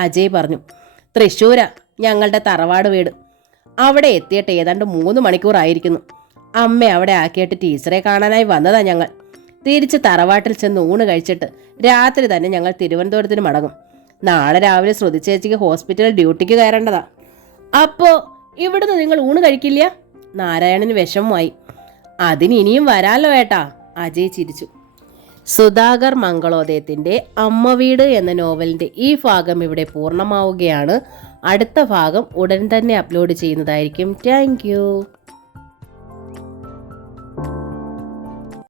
അജയ് പറഞ്ഞു. തൃശ്ശൂരാ ഞങ്ങളുടെ തറവാട് വീട്. അവിടെ എത്തിയിട്ട് ഏതാണ്ട് 3 മണിക്കൂറായിരിക്കുന്നു. അമ്മ അവിടെ ആക്കിയിട്ട് ടീച്ചറെ കാണാനായി വന്നതാ ഞങ്ങൾ. തിരിച്ച് തറവാട്ടിൽ ചെന്ന് ഊണ് കഴിച്ചിട്ട് രാത്രി തന്നെ ഞങ്ങൾ തിരുവനന്തപുരത്തിന് മടങ്ങും. നാളെ രാവിലെ ശ്രുതി ചേച്ചിക്ക് ഹോസ്പിറ്റലിൽ ഡ്യൂട്ടിക്ക് കയറേണ്ടതാ. അപ്പോൾ ഇവിടുന്ന് നിങ്ങൾ ഊണ് കഴിക്കില്ല? നാരായണന് വിഷമമായി. അതിന് ഇനിയും വരാലോ ഏട്ടാ, അജയ് ചിരിച്ചു. സുധാകർ മംഗളോദയത്തിൻ്റെ അമ്മ വീട് എന്ന നോവലിൻ്റെ ഈ ഭാഗം ഇവിടെ പൂർണ്ണമാവുകയാണ്. അടുത്ത ഭാഗം ഉടൻ തന്നെ അപ്ലോഡ് ചെയ്യുന്നതായിരിക്കും. താങ്ക്